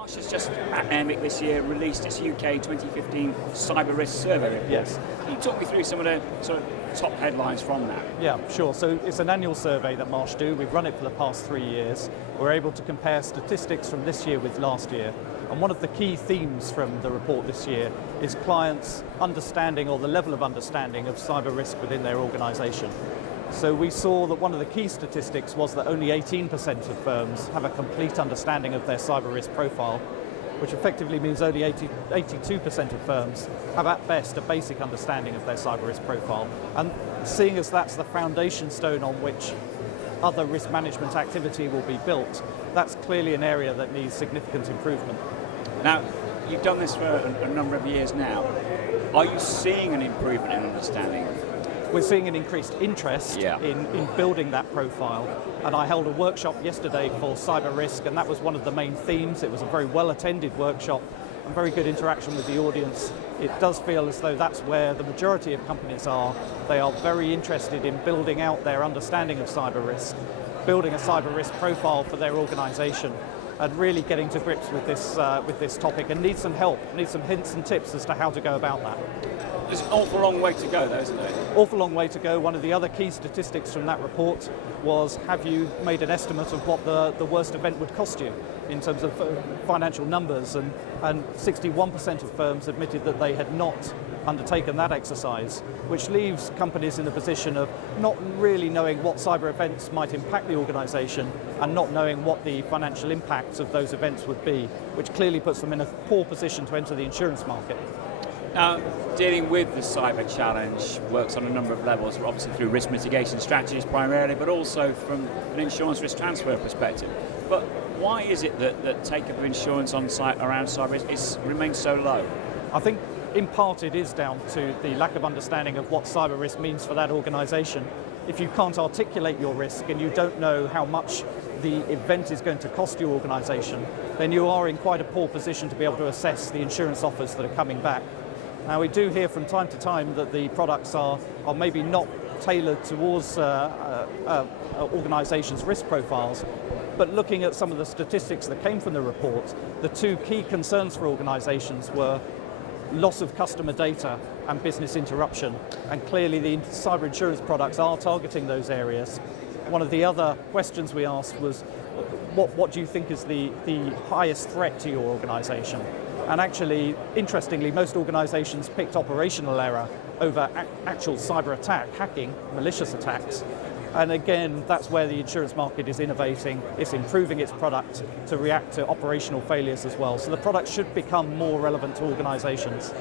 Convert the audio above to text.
Marsh has just, at EMIC this year, released its UK 2015 Cyber Risk Survey report. Yes. Can you talk me through some of the sort of top headlines from that? Yeah, sure. So it's an annual survey that Marsh do. We've run it for the past 3 years. We're able to compare statistics from this year with last year. And one of the key themes from the report this year is clients' understanding, or the level of understanding, of cyber risk within their organisation. So we saw that one of the key statistics was that only 18% of firms have a complete understanding of their cyber risk profile, which effectively means only 82% of firms have at best a basic understanding of their cyber risk profile. And seeing as that's the foundation stone on which other risk management activity will be built, that's clearly an area that needs significant improvement. Now, you've done this for a number of years now. Are you seeing an improvement in understanding? We're seeing an increased interest in building that profile, and I held a workshop yesterday for cyber risk, and that was one of the main themes. It was a very well attended workshop and very good interaction with the audience. It does feel as though that's where the majority of companies are. They are very interested in building out their understanding of cyber risk, building a cyber risk profile for their organisation, and really getting to grips with this topic, and need some help, need some hints and tips as to how to go about that. There's an awful long way to go though, isn't there? Awful long way to go. One of the other key statistics from that report was, have you made an estimate of what the worst event would cost you in terms of financial numbers, and 61% of firms admitted that they had not undertaken that exercise, which leaves companies in a position of not really knowing what cyber events might impact the organisation and not knowing what the financial impacts of those events would be, which clearly puts them in a poor position to enter the insurance market. Now, dealing with the cyber challenge works on a number of levels, obviously through risk mitigation strategies primarily, but also from an insurance risk transfer perspective. But why is it that take-up of insurance on around cyber risk remains so low? I think in part it is down to the lack of understanding of what cyber risk means for that organisation. If you can't articulate your risk and you don't know how much the event is going to cost your organisation, then you are in quite a poor position to be able to assess the insurance offers that are coming back. Now, we do hear from time to time that the products are maybe not tailored towards organisations' risk profiles, but looking at some of the statistics that came from the report, the two key concerns for organisations were loss of customer data and business interruption, and clearly the cyber insurance products are targeting those areas. One of the other questions we asked was, what do you think is the highest threat to your organisation? And actually, interestingly, most organisations picked operational error over actual cyber attack, hacking, malicious attacks. And again, that's where the insurance market is innovating. It's improving its product to react to operational failures as well. So the product should become more relevant to organisations.